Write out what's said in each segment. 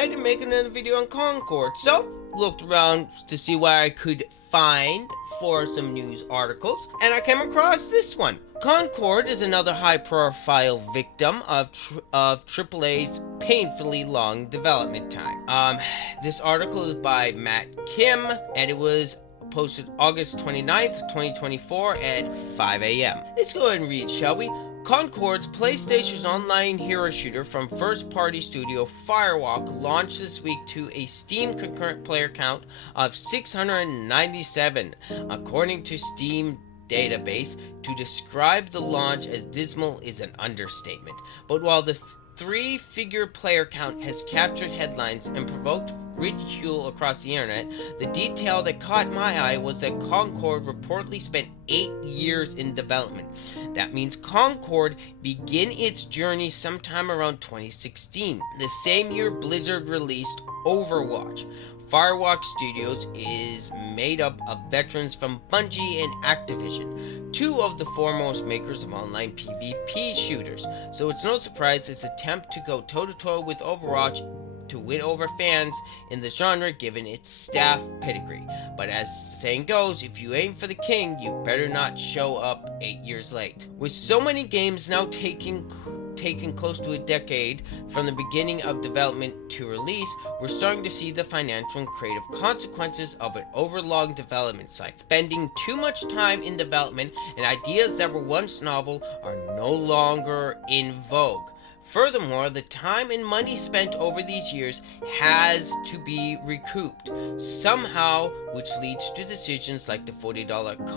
ahead and make another video on Concord. So, looked around to see what I could find for some news articles, and I came across this one. Concord is another high-profile victim of AAA's painfully long development time. This article is by Matt Kim, and it was posted August 29th, 2024 at 5 a.m. Let's go ahead and read, shall we? Concord's PlayStation's online hero shooter from first-party studio Firewalk launched this week to a Steam concurrent player count of 697, according to Steam database. To describe the launch as dismal is an understatement. But while the three-figure player count has captured headlines and provoked ridicule across the internet, the detail that caught my eye was that Concord reportedly spent 8 years in development. That means Concord began its journey sometime around 2016, the same year Blizzard released Overwatch. Firewalk Studios is made up of veterans from Bungie and Activision, two of the foremost makers of online PvP shooters, so it's no surprise its attempt to go toe-to-toe with Overwatch to win over fans in the genre given its staff pedigree. But as the saying goes, if you aim for the king, you better not show up 8 years late. With so many games now taking close to a decade from the beginning of development to release, we're starting to see the financial and creative consequences of an overlong development cycle. Spending too much time in development and ideas that were once novel are no longer in vogue. Furthermore, the time and money spent over these years has to be recouped somehow, which leads to decisions like the $40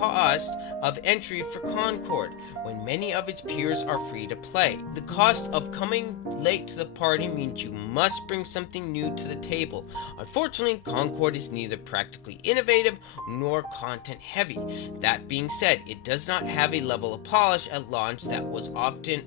cost of entry for Concord, when many of its peers are free to play. The cost of coming late to the party means you must bring something new to the table. Unfortunately, Concord is neither practically innovative nor content heavy. That being said, it does not have a level of polish at launch that was often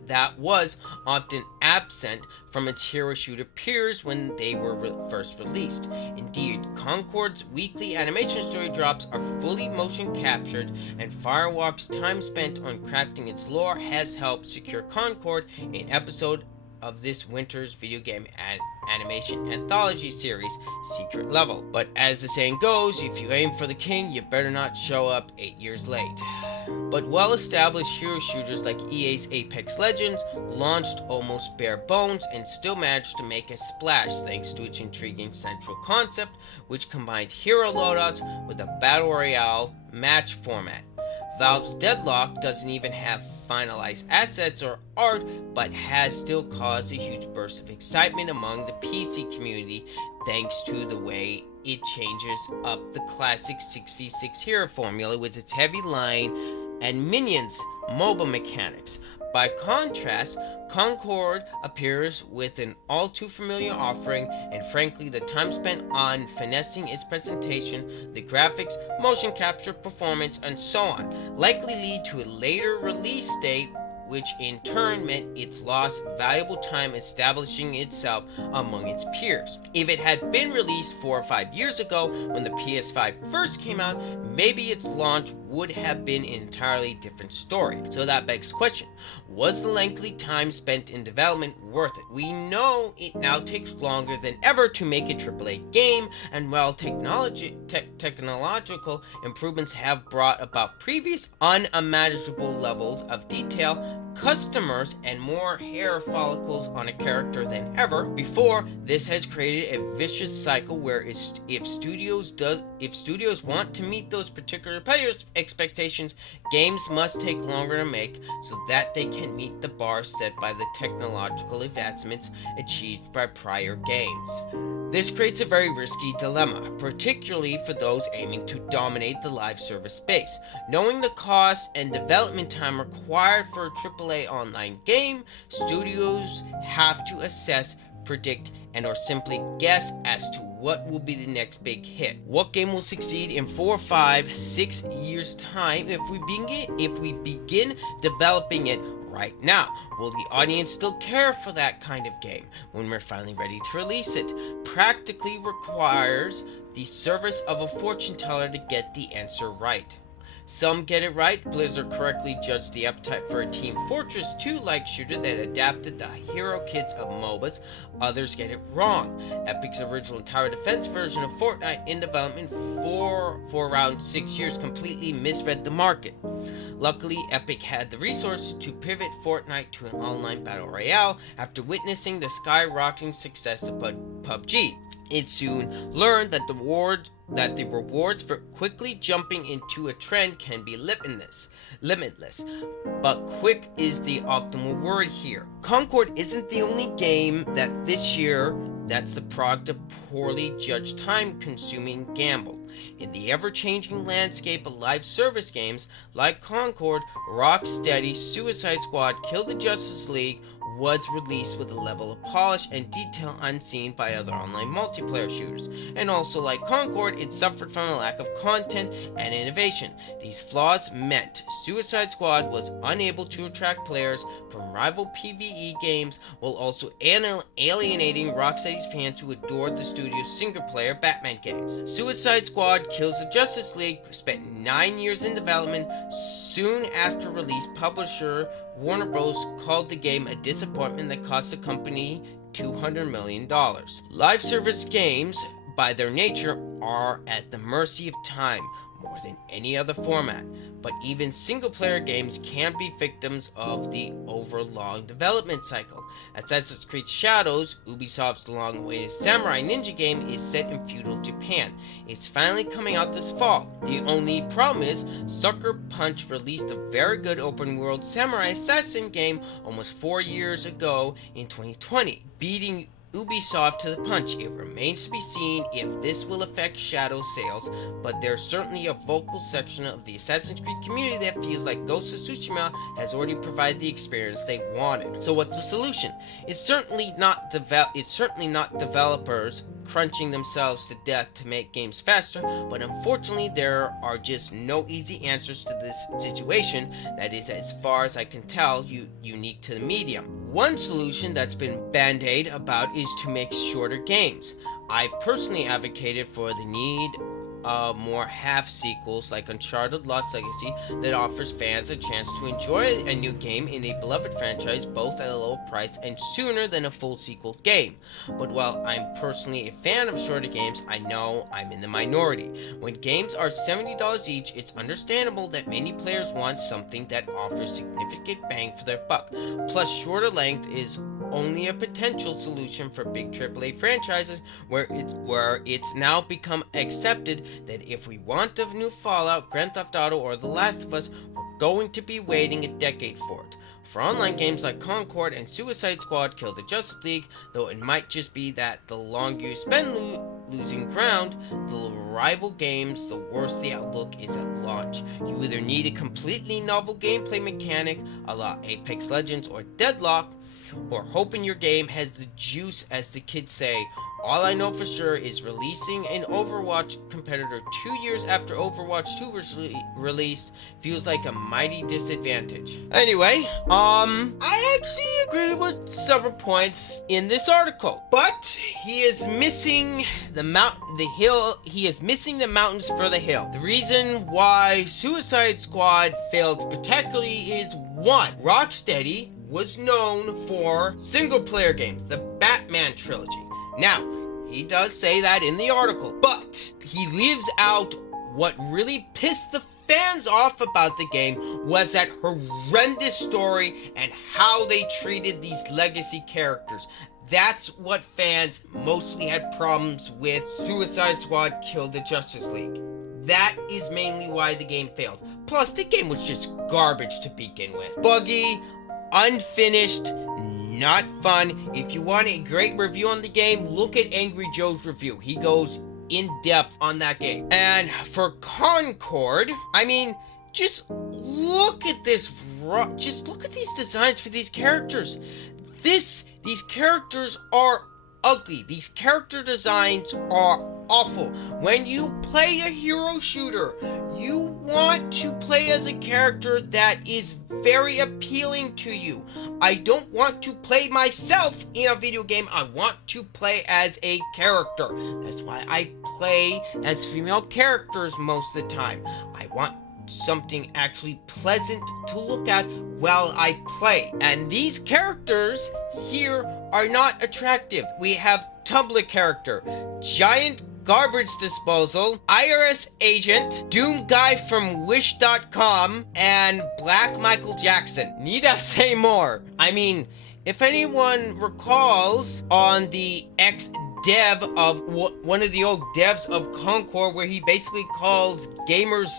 absent from its hero shooter peers when they were first released. Indeed, Concord's weekly animation story drops are fully motion captured, and Firewalk's time spent on crafting its lore has helped secure Concord an episode of this winter's video game animation anthology series, Secret Level. But as the saying goes, if you aim for the king, you better not show up 8 years late. But well-established hero shooters like EA's Apex Legends launched almost bare bones and still managed to make a splash thanks to its intriguing central concept, which combined hero loadouts with a battle royale match format. Valve's Deadlock doesn't even have finalized assets or art, but has still caused a huge burst of excitement among the PC community thanks to the way it changes up the classic 6v6 hero formula with its heavy line and minions MOBA mechanics. By contrast, Concord appears with an all-too-familiar offering, and frankly, the time spent on finessing its presentation, the graphics, motion capture, performance, and so on, likely lead to a later release date, which in turn meant it's lost valuable time establishing itself among its peers. If it had been released 4 or 5 years ago when the PS5 first came out, maybe its launch would have been an entirely different story. So that begs the question, was the lengthy time spent in development worth it? We know it now takes longer than ever to make a AAA game, and while technological improvements have brought about previous unimaginable levels of detail, customers, and more hair follicles on a character than ever before, this has created a vicious cycle where if studios want to meet those particular players' expectations, games must take longer to make so that they can meet the bar set by the technological advancements achieved by prior games. This creates a very risky dilemma, particularly for those aiming to dominate the live service space. Knowing the cost and development time required for a AAA online game, studios have to assess, predict, and or simply guess as to what will be the next big hit. What game will succeed in 4, 5, 6 years time if we begin developing it right now? Will the audience still care for that kind of game when we're finally ready to release it? Practically requires the service of a fortune teller to get the answer right. Some get it right. Blizzard correctly judged the appetite for a Team Fortress 2-like shooter that adapted the hero kits of MOBAs. Others get it wrong. Epic's original tower defense version of Fortnite, in development for around 6 years, completely misread the market. Luckily, Epic had the resources to pivot Fortnite to an online battle royale after witnessing the skyrocketing success of PUBG. It soon learned that the rewards for quickly jumping into a trend can be limitless. But quick is the optimal word here. Concord isn't the only game that this year that's the product of poorly judged time-consuming gamble. In the ever-changing landscape of live service games like Concord, Rocksteady's Suicide Squad Kill the Justice League was released with a level of polish and detail unseen by other online multiplayer shooters. And also, like Concord, it suffered from a lack of content and innovation. These flaws meant Suicide Squad was unable to attract players from rival PvE games, while also alienating Rocksteady's fans who adored the studio's single-player Batman games. Suicide Squad Kills the Justice League spent 9 years in development. Soon after release, publisher Warner Bros. Called the game a disappointment that cost the company $200 million. Live service games, by their nature, are at the mercy of time more than any other format, but even single-player games can be victims of the overlong development cycle. Assassin's Creed Shadows, Ubisoft's long-awaited samurai ninja game, is set in feudal Japan. It's finally coming out this fall. The only problem is, Sucker Punch released a very good open-world samurai assassin game almost 4 years ago in 2020, beating Ubisoft to the punch. It remains to be seen if this will affect Shadow sales, but there's certainly a vocal section of the Assassin's Creed community that feels like Ghost of Tsushima has already provided the experience they wanted. So what's the solution? It's certainly not developers crunching themselves to death to make games faster, but unfortunately there are just no easy answers to this situation that is, as far as I can tell, unique to the medium. One solution that's been band-aid about is to make shorter games. I personally advocated for the need of more half sequels like Uncharted Lost Legacy that offers fans a chance to enjoy a new game in a beloved franchise both at a low price and sooner than a full sequel game. But while I'm personally a fan of shorter games, I know I'm in the minority. When games are $70 each, it's understandable that many players want something that offers significant bang for their buck. Plus, shorter length is only a potential solution for big AAA franchises where it's now become accepted that if we want a new Fallout, Grand Theft Auto, or The Last of Us, we're going to be waiting a decade for it. For online games like Concord and Suicide Squad Kill the Justice League, though it might just be that the longer you spend losing ground, the rival games, the worse the outlook is at launch. You either need a completely novel gameplay mechanic a la Apex Legends or Deadlock, or hoping your game has the juice, as the kids say. All I know for sure is releasing an Overwatch competitor 2 years after Overwatch 2 was released feels like a mighty disadvantage. Anyway, I actually agree with several points in this article, but he is missing the mountains for the hill. The reason why Suicide Squad failed spectacularly is 1. Rocksteady was known for single-player games, the Batman trilogy. Now, he does say that in the article, but he leaves out what really pissed the fans off about the game was that horrendous story and how they treated these legacy characters. That's what fans mostly had problems with Suicide Squad Kill the Justice League. That is mainly why the game failed. Plus, the game was just garbage to begin with. Buggy, unfinished, not fun. If you want a great review on the game, look at Angry Joe's review. He goes in depth on that game. And for Concord, I mean, just look at this. Just look at these designs for these characters. These characters are ugly. These character designs are awful. When you play a hero shooter, you want to play as a character that is very appealing to you. I don't want to play myself in a video game. I want to play as a character. That's why I play as female characters most of the time. I want something actually pleasant to look at while I play. And these characters here are not attractive. We have Tumblr character, giant garbage disposal, IRS agent, Doom guy from Wish.com, and Black Michael Jackson. Need I say more? I mean, if anyone recalls on the ex-dev of one of the old devs of Concord, where he basically calls gamers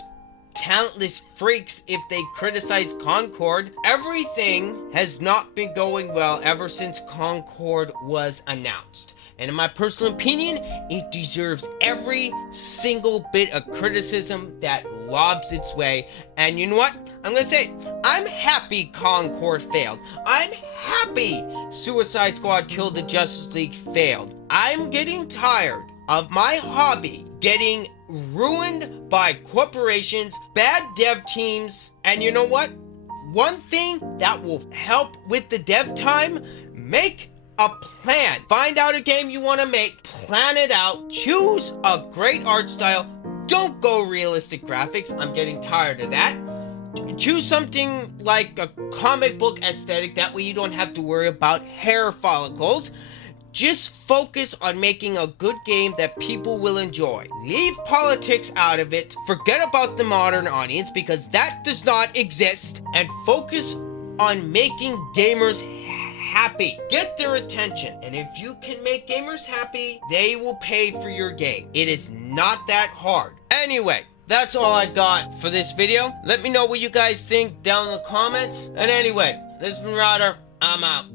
talentless freaks if they criticize Concord, everything has not been going well ever since Concord was announced. And in my personal opinion, it deserves every single bit of criticism that lobs its way. And you know what? I'm gonna say it. I'm happy Concord failed. I'm happy Suicide Squad Killed the Justice League failed. I'm getting tired of my hobby getting ruined by corporations, bad dev teams, and you know what? One thing that will help with the dev time, make a plan. Find out a game you want to make, plan it out, choose a great art style. Don't go realistic graphics. I'm getting tired of that. Choose something like a comic book aesthetic. That way you don't have to worry about hair follicles. Just focus on making a good game that people will enjoy. Leave politics out of it. Forget about the modern audience because that does not exist. And focus on making gamers happy. Get their attention. And if you can make gamers happy, they will pay for your game. It is not that hard. Anyway, that's all I got for this video. Let me know what you guys think down in the comments. And anyway, this has been Ryder. I'm out.